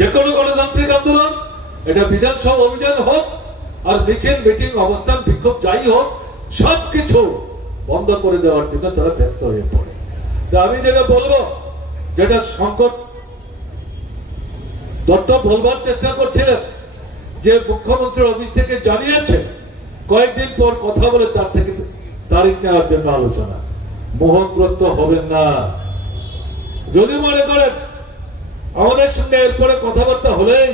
যে কোনো গণতান্ত্রিক আন্দোলন, এটা বিধানসভা অভিযান হোক আর মিছিল মিটিং অবস্থান বিক্ষোভ যাই হোক, সবকিছু বন্ধ করে দেওয়ার জন্য তারা ব্যস্ত হয়ে পড়ে। তো আমি যেটা বলবো, যেটা শঙ্কর দত্ত বলবার চেষ্টা করছিলেন যে মুখ্যমন্ত্রীর অফিস থেকে জানিয়েছে কয়েকদিন পর কথা বলে তার থেকে তারিখ নেওয়ার জন্য আলোচনা। মোহগ্রস্ত হবেন না। যদি মনে করেন আমাদের সঙ্গে এরপরে কথাবার্তা হলেই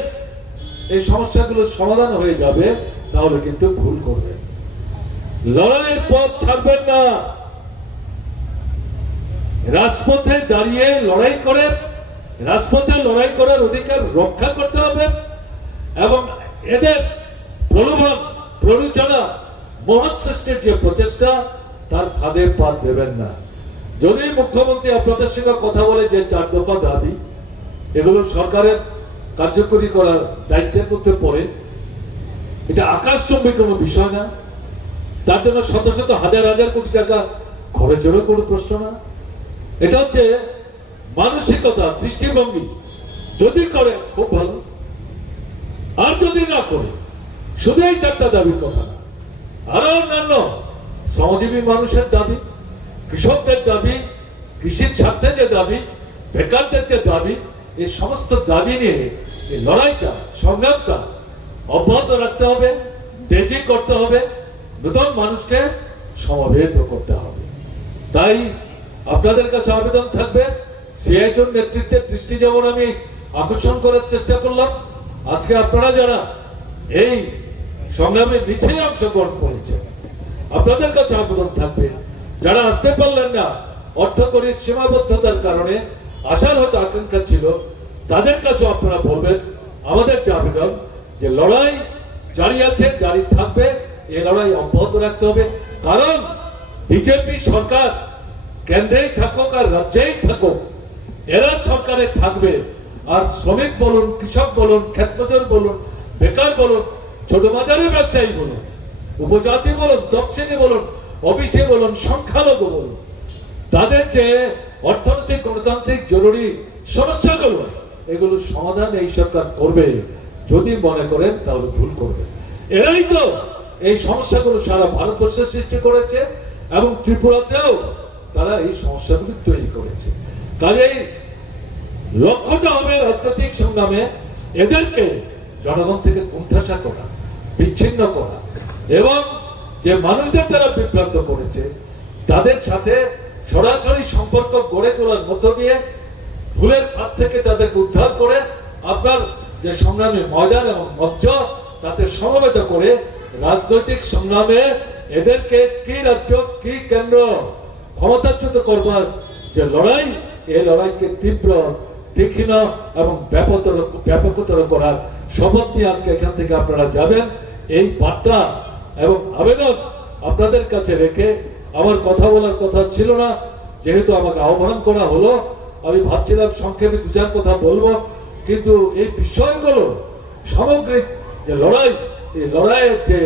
এই সমস্যাগুলো সমাধান হয়ে যাবে, তাহলে কিন্তু ভুল করবেন। লড়াইয়ের পথ ছাড়বেন না। রাজপথে দাঁড়িয়ে লড়াই করে, রাজপথে লড়াই করার অধিকার রক্ষা করতে হবে এবং এদের প্রলোভন, প্ররোচনা, মহাসৃষ্টির যে প্রচেষ্টা, তার ফাঁদে পা দেবেন না। যদি মুখ্যমন্ত্রী আপনাদের সঙ্গে কথা বলে যে 4 দফা দাবি, এগুলো সরকারের কার্যকরী করার দায়িত্বের মধ্যে পড়ে, এটা আকাশচুম্বী কোনো বিষয় না। তার জন্য শত শত হাজার হাজার কোটি টাকা খরচেরও কোনো প্রশ্ন না। এটা হচ্ছে মানসিকতা, দৃষ্টিভঙ্গি। যদি করে খুব ভালো, আর যদি না করে শুধু এই 4টা দাবির কথা না, আরো অন্যান্য শ্রমজীবী মানুষের দাবি, কৃষকদের দাবি, কৃষির স্বার্থে যে দাবি, বেকারদের যে দাবি, এই সমস্ত দাবি নিয়ে এই লড়াইটা, সংগ্রামটা অব্যাহত রাখতে হবে, তেজি করতে হবে, নতুন মানুষকে সমবেত করতে হবে। তাই আপনাদের কাছে আবেদন থাকবে, সিআইটির নেতৃত্বের দৃষ্টি যেমন আমি আকর্ষণ করার চেষ্টা করলাম, আজকে আপনারা যারা এই সংগ্রামে মিছিলে অংশগ্রহণ করেছেন, আপনাদের কাছে আবেদন থাকবে, যারা আসতে পারলেন না অর্থকরীর সীমাবদ্ধতার কারণে, আসার হয়তো আকাঙ্ক্ষা ছিল, তাদের কাছে আপনারা বলবেন আমাদের যে আবেদন, যে লড়াই জারি আছে, জারি থাকবে, এই লড়াই অব্যাহত রাখতে হবে। কারণ বিজেপি সরকার কেন্দ্রেই থাকুক আর রাজ্যেই থাকুক, এরা সরকারে থাকবে। আর শ্রমিক বলুন, কৃষক বলুন, ক্ষেতমজুর বলুন, বেকার বলুন, ছোট মাঝারি ব্যবসায়ী বলুন, উপজাতি বলুন, দক্ষিণী বলুন, ওবিসি বলুন, সংখ্যালঘু বলুন, তাদের যে অর্থনৈতিক গণতান্ত্রিক জরুরি সমস্যাগুলো, এগুলো সমাধান এই সরকার করবে। যদি মনে করেন তাহলে ভুল করবে। এরাই তো এই সমস্যাগুলো সারা ভারতবর্ষে সৃষ্টি করেছে এবং ত্রিপুরাতেও তারা এই সমস্যাগুলি তৈরি করেছে। কাজেই লক্ষ্যটা হবে রাজনৈতিক সংগ্রামে এদেরকে জনগণ থেকে কোণঠাসা করা, বিচ্ছিন্ন করা এবং যে মানুষদের তারা বিভ্রান্ত করেছে তাদের সাথে সরাসরি সম্পর্ক গড়ে তোলার মধ্য দিয়ে ভুলের হাত থেকে তাদেরকে উদ্ধার করে আপনার যে সংগ্রামী ময়দান এবং মঞ্চ, তাতে সমবেত করে রাজনৈতিক সংগ্রামে এদেরকে কি রাজ্য কি কেন্দ্র ক্ষমতাচ্যুত করবার যে লড়াই, এই লড়াইকে তীব্র, তীক্ষ্ণ এবং ব্যাপকতর করার শপথ নিয়ে আজকে এখান থেকে আপনারা যাবেন। এই বার্তা এবং আবেদন আপনাদের কাছে রেখে আমার কথা বলার কথা ছিল না, যেহেতু আমাকে আহ্বান করা হলো, আমি ভাবছিলাম সংক্ষেপে 2-4 কথা বলবো, কিন্তু এই বিষয়গুলো সামগ্রিক যে লড়াই, এই লড়াইয়ের যে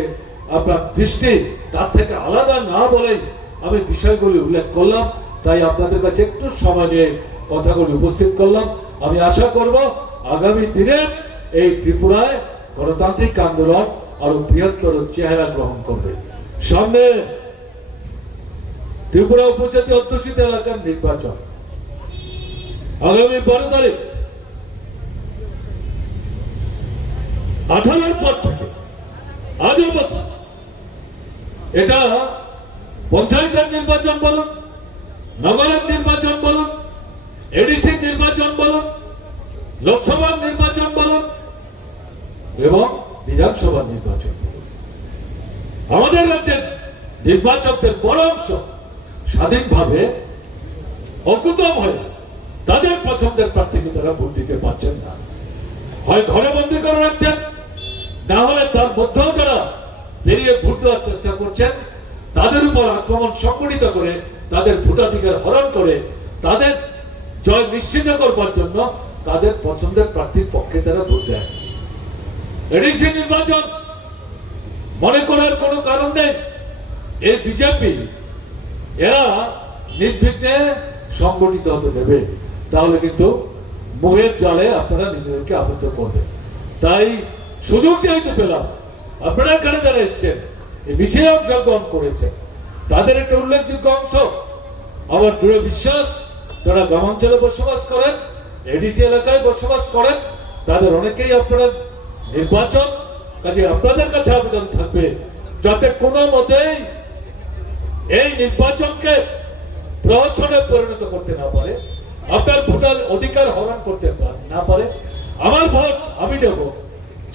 আপনার দৃষ্টি, তার থেকে আলাদা না বলেই আমি বিষয়গুলি উল্লেখ করলাম। তাই আপনাদের কাছে একটু সময় নিয়ে কথাগুলি উপস্থিত করলাম। আমি আশা করব আগামী দিনে এই ত্রিপুরায় গণতান্ত্রিক আন্দোলন আরো বৃহত্তর চেহারা গ্রহণ করবে। সামনে ত্রিপুরা উপজাতি অধ্যুষিত এলাকার নির্বাচন আগামী 12 তারিখ। 18 পর থেকে আজ অবধি এটা পঞ্চায়েতের নির্বাচন বলুন, নগরের নির্বাচন বলুন, এডিসির নির্বাচন বলুন, লোকসভার নির্বাচন বলুন এবং বিধানসভার নির্বাচন বলুন, আমাদের রাজ্যের নির্বাচকদের বড় অংশ স্বাধীনভাবে অকুতম হয়ে তাদের পছন্দের প্রার্থীকে তারা ভোট দিতে পারছেন না। হয় ঘরে বন্দি করে রাখছেন, না হলে তার মধ্যেও যারা বেরিয়ে ভোট দেওয়ার চেষ্টা করছেন তাদের উপর আক্রমণ সংগঠিত করে তাদের ভোটাধিকার হরণ করে তাদের জয় নিশ্চিত করবার জন্য তাদের পছন্দের প্রার্থীর পক্ষে তারা ভোট দেয়। এডিসি নির্বাচন মনে করার কোনো কারণ নেই। এই বিজেপি এরা নির্বিঘ্নে সংগঠিত হতে দেবে, তাহলে কিন্তু মোহের জালে আপনারা নিজেদেরকে আবদ্ধ করবেন। তাই সুযোগ যেহেতু পেলাম, আপনারা এখানে যারা এসছেন এই মিছিলে অংশগ্রহণ করেছেন, তাদের একটা উল্লেখযোগ্য অংশ আমার দৃঢ় বিশ্বাস যারা গ্রামাঞ্চলে বসবাস করেন, এডিসি এলাকায় বসবাস করেন, তাদের অনেকেই আপনারা নির্বাচন, কাজে আপনাদের কাছে আবেদন থাকবে যাতে কোনো মতেই এই নির্বাচনকে প্রহসনে পরিণত করতে না পারে, আপনার ভোটার অধিকার হরণ করতে না পারে। আমার ভোট আমি দেব,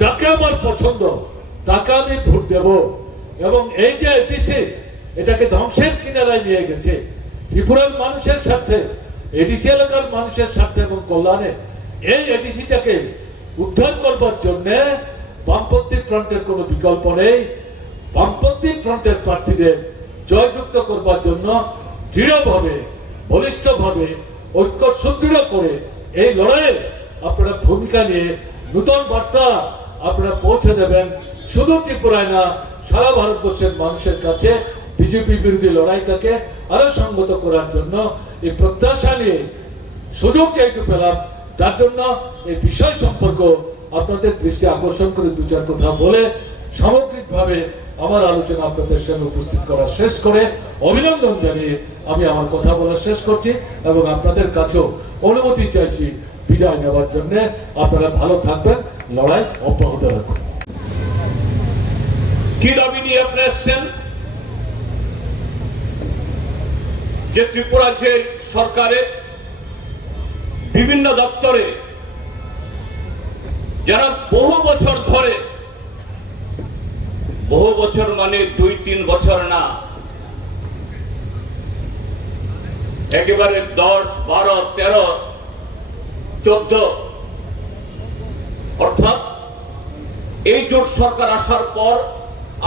যাকে আমার পছন্দ তাকে আমি ভোট দেব। এবং এই যে এডিসি এটাকে ধ্বংসের কিনারায় নিয়ে গেছে, ত্রিপুরার মানুষের স্বার্থে, এডিসি এলাকার মানুষের স্বার্থে এবং কল্যাণে এই এডিসিটাকে উদ্ধার করবার জন্য বামপন্থী ফ্রন্টের কোনো বিকল্প নেই। বামপন্থী ফ্রন্টের প্রার্থীদের জয়যুক্ত করবার জন্য দৃঢ়ভাবে, বলিষ্ঠভাবে, ঐক্য সুদৃঢ় করে এই লড়াইয়ে আপনারা ভূমিকা নিয়ে নূতন বার্তা আপনারা পৌঁছে দেবেন, শুধু ত্রিপুরায় না সারা ভারতবর্ষের মানুষের কাছে বিজেপি বিরোধী লড়াইটাকে আরো সংগত করার জন্য এই প্রত্যাশা নিয়ে সুযোগ যেহেতু পেলাম, তার জন্য এই বিষয় সম্পর্ক আপনাদের দৃষ্টি আকর্ষণ করে দু চার কথা বলে সামগ্রিকভাবে আমার আলোচনা আপনাদের সামনে উপস্থিত করা শেষ করে অভিনন্দন জানিয়ে আমি আমার কথা বলা শেষ করছি এবং আপনাদের কাছেও অনুমতি চাইছি বিদায় নেওয়ার জন্য। আপনারা ভালো থাকবেন, লড়াই অব্যাহত রাখুন। কি দাবি নিয়ে আপনি এসছেন? যে ত্রিপুরা যে সরকারের বিভিন্ন দপ্তরে যারা বহু বছর ধরে, বহু বছর মানে 2-3 বছর না, একেবারে 10, 12, 13, 14 অর্থাৎ এই জোট সরকার আসার পর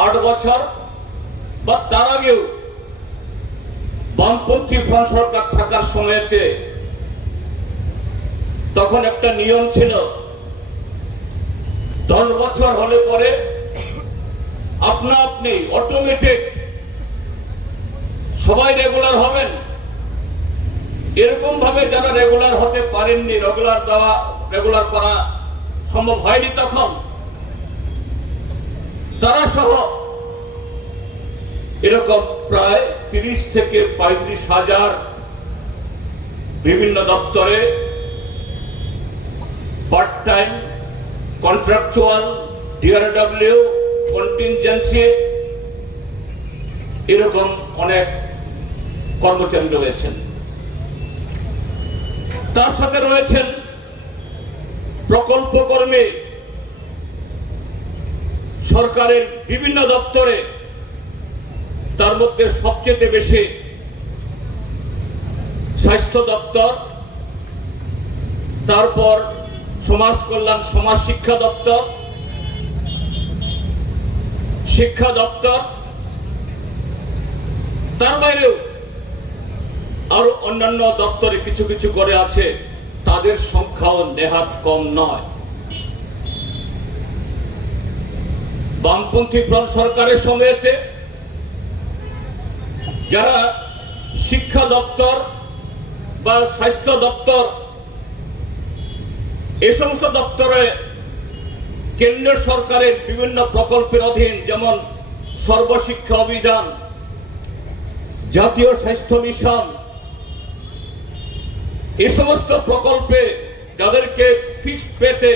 8 বছর বা তার আগেও বামপন্থী ফ্রন্ট সরকার থাকার সময়তে তখন একটা নিয়ম ছিল 10 বছর হলে পরে আপনা আপনি অটোমেটিক সবাই রেগুলার হবেন। এরকম ভাবে যারা রেগুলার হতে পারেননি, রেগুলার করা সম্ভব হয়নি, তখন তারা সহ এরকম প্রায় 30 থেকে 35 হাজার বিভিন্ন দপ্তরে part time, contractual, DRW, contingency এরকম অনেক কর্মচারী রয়েছেন। তার সাথে রয়েছেন প্রকল্প কর্মী, সরকারের বিভিন্ন দপ্তরে, তার মধ্যে সবচেয়ে বেশি স্বাস্থ্য দপ্তর, তারপর সমাজ কল্যাণ সমাজ শিক্ষা দপ্তর, শিক্ষা দপ্তর, তার বাইরেও আরো অন্যান্য দপ্তরে কিছু কিছু করে আছে, তাদের সংখ্যাও নেহাত কম নয়। বামপন্থী ফ্রন্ট সরকারের সময়তে যারা শিক্ষা দপ্তর বা স্বাস্থ্য দপ্তর এই সমস্ত দপ্তরে কেন্দ্রীয় সরকারের বিভিন্ন প্রকল্পের অধীন, যেমন সর্বশিক্ষা অভিযান, জাতীয় স্বাস্থ্য মিশন, এই সমস্ত প্রকল্পে যাদেরকে ফিক্সড পেতে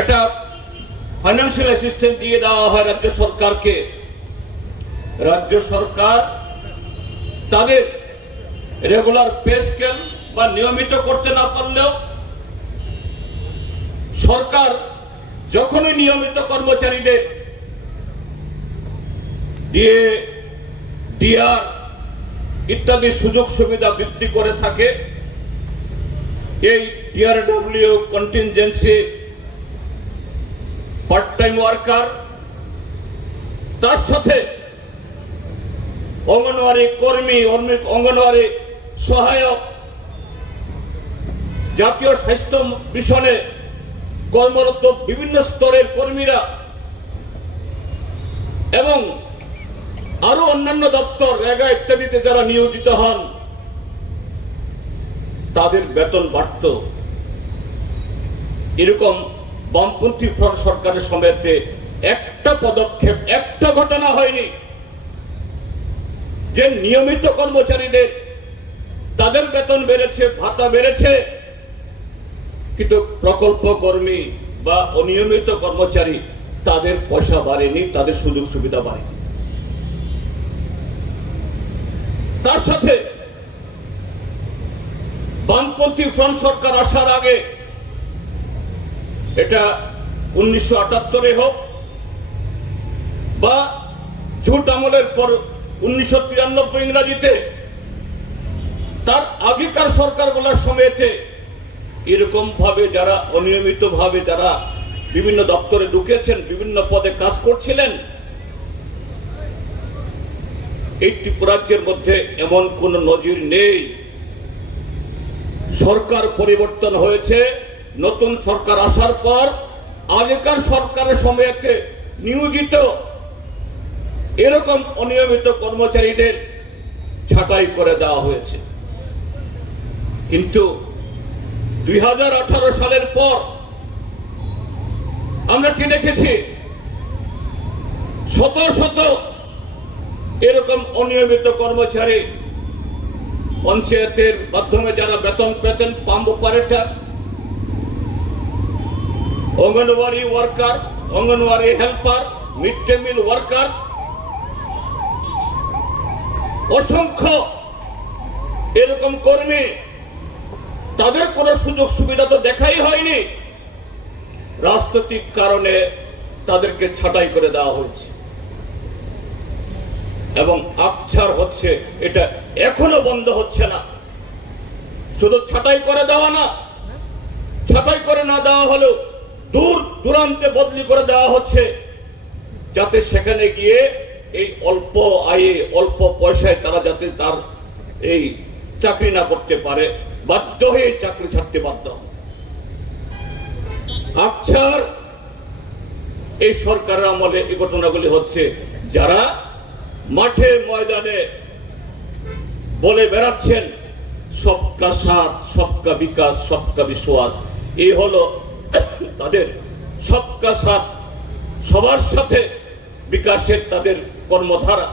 একটা ফাইন্যান্সিয়াল অ্যাসিস্ট্যান্স দিয়ে দেওয়া হয় রাজ্য সরকারকে, রাজ্য সরকার তাদের রেগুলার পে স্কেল বা নিয়মিত করতে না পারলেও সরকার যখনই নিয়মিত কর্মচারীদের দিয়ে ডিআর ইত্যাদি সুযোগ সুবিধা বৃদ্ধি করে থাকে, এই DRW, contingency, part time worker, তার সাথে অঙ্গনওয়াড়ি কর্মী, অঙ্গনওয়াড়ি সহায়ক, জাতীয় স্বাস্থ্য মিশনে কর্মরত বিভিন্ন স্তরের কর্মীরা এবং আরো অন্যান্য দপ্তর, রেগা ইত্যাদিতে যারা নিয়োজিত হন, তাদের বেতন বাড়ত এরকম বামপন্থী ফ্রন্ট সরকারের সময়তে একটা পদক্ষেপ, একটা ঘটনা হয়নি যে নিয়মিত কর্মচারীদের তাদের বেতন বেড়েছে, ভাতা বেড়েছে, কিন্তু প্রকল্প কর্মী বা অনিয়মিত কর্মচারী তাদের পয়সা বাড়েনি, তাদের সুযোগ সুবিধা বাড়েনি। তার সাথে বামপন্থী ফ্রন্ট সরকার আসার আগে, এটা 1978 হোক বা জোট আমলের পর 1993 ইংরাজিতে, তার আগেকার সরকারগুলোর সময়তে এরকম ভাবে যারা অনিয়মিত ভাবে যারা বিভিন্ন দপ্তরে ঢুকেছেন, বিভিন্ন পদে কাজ করছিলেন, এই ত্রিপুরাজ্যের মধ্যে এমন কোন নজির নেই। সরকার পরিবর্তন হয়েছে, নতুন সরকার আসার পর আগেকার সরকারের সময়তে নিয়োজিত এরকম অনিয়মিত কর্মচারীদের ছাঁটাই করে দেওয়া হয়েছে। কিন্তু 2018 সালের পর আমরা কি দেখেছি? শত শত এরকম অনিয়মিত কর্মচারী পঞ্চায়েতের মাধ্যমে যারা বেতন পেতেন, pump operator, anganwadi worker, anganwadi helper, mid day meal worker, অসংখ্য এরকম কর্মী, তাদের কোনো সুযোগ সুবিধা তো দেখাই হয়নি। রাজনৈতিক কারণে তাদেরকে ছাঁটাই করে দেওয়া হয়েছে এবং আকছার হচ্ছে, এটা এখনো বন্ধ হচ্ছে না। শুধু ছাঁটাই করে দেওয়া না, ছাঁটাই করে না দেওয়া হলেও দূর দূরান্তে বদলি করে দেওয়া হচ্ছে, যাতে সেখানে গিয়ে এই অল্প আয়ে অল্প পয়সায় তারা যাতে তার এই চাকরি না করতে পারে, বাধ্য হয়ে চাকরি ছাড়তে বাধ্য। আকছার এই সরকারের আমলে এই ঘটনাগুলি হচ্ছে, যারা মাঠে ময়দানে বলে বেড়াচ্ছেন সবকা সাথ, সবকা বিকাশ, সবকা বিশ্বাস, এই হলো তাদের সবকা সাথ, সবার সাথে বিকাশের তাদের কর্মধারা।